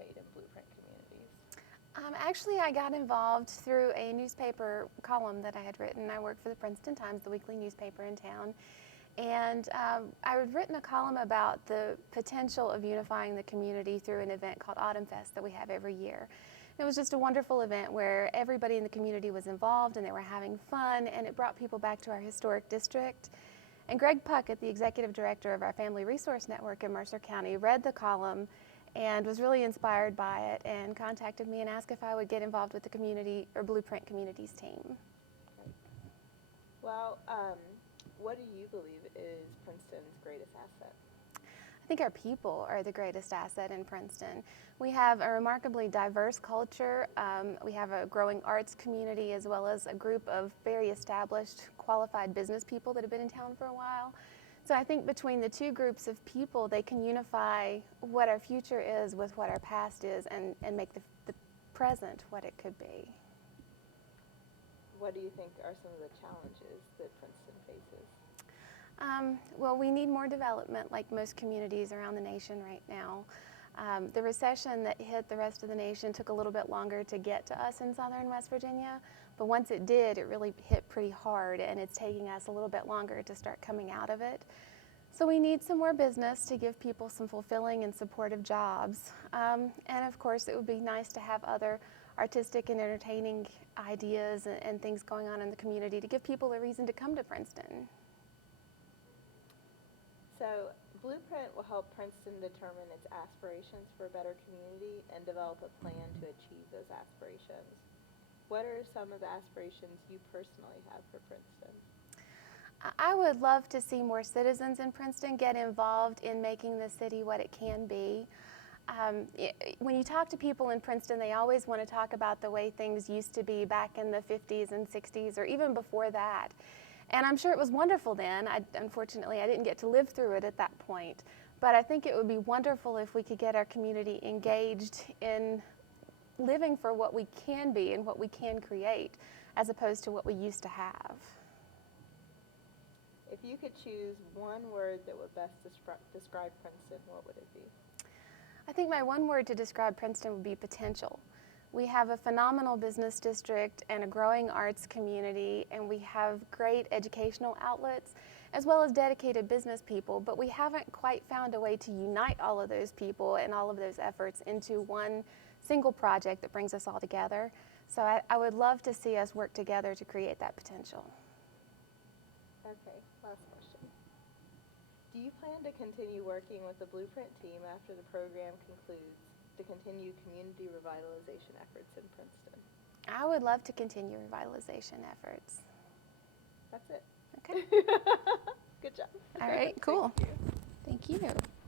participate in Blueprint communities? Actually, I got involved through a newspaper column that I had written. I worked for the Princeton Times, the weekly newspaper in town. And I had written a column about the potential of unifying the community through an event called Autumn Fest that we have every year. It was just a wonderful event where everybody in the community was involved and they were having fun, and it brought people back to our historic district. And Greg Puckett, the executive director of our Family Resource Network in Mercer County, read the column and was really inspired by it and contacted me and asked if I would get involved with the community or Blueprint Communities team. Great. Well, what do you believe is Princeton's greatest asset? I think our people are the greatest asset in Princeton. We have a remarkably diverse culture. We have a growing arts community as well as a group of very established, qualified business people that have been in town for a while. So I think between the two groups of people, they can unify what our future is with what our past is and make the present what it could be. What do you think are some of the challenges that Princeton faces? Well, we need more development like most communities around the nation right now. The recession that hit the rest of the nation took a little bit longer to get to us in southern West Virginia, but once it did, it really hit pretty hard, and it's taking us a little bit longer to start coming out of it. So we need some more business to give people some fulfilling and supportive jobs. And of course, it would be nice to have other artistic and entertaining ideas and things going on in the community to give people a reason to come to Princeton. So, Blueprint will help Princeton determine its aspirations for a better community and develop a plan to achieve those aspirations. What are some of the aspirations you personally have for Princeton? I would love to see more citizens in Princeton get involved in making the city what it can be. When you talk to people in Princeton, they always want to talk about the way things used to be back in the 50s and 60s or even before that. And I'm sure it was wonderful then. Unfortunately, I didn't get to live through it at that point. But I think it would be wonderful if we could get our community engaged in living for what we can be and what we can create, as opposed to what we used to have. If you could choose one word that would best describe Princeton, what would it be? I think my one word to describe Princeton would be potential. We have a phenomenal business district and a growing arts community, and we have great educational outlets as well as dedicated business people, but we haven't quite found a way to unite all of those people and all of those efforts into one single project that brings us all together. So I would love to see us work together to create that potential. Okay, last question. Do you plan to continue working with the Blueprint team after the program concludes to continue community revitalization efforts in Princeton? I would love to continue revitalization efforts. That's it. Okay. Good job. All right, cool. Thank you. Thank you.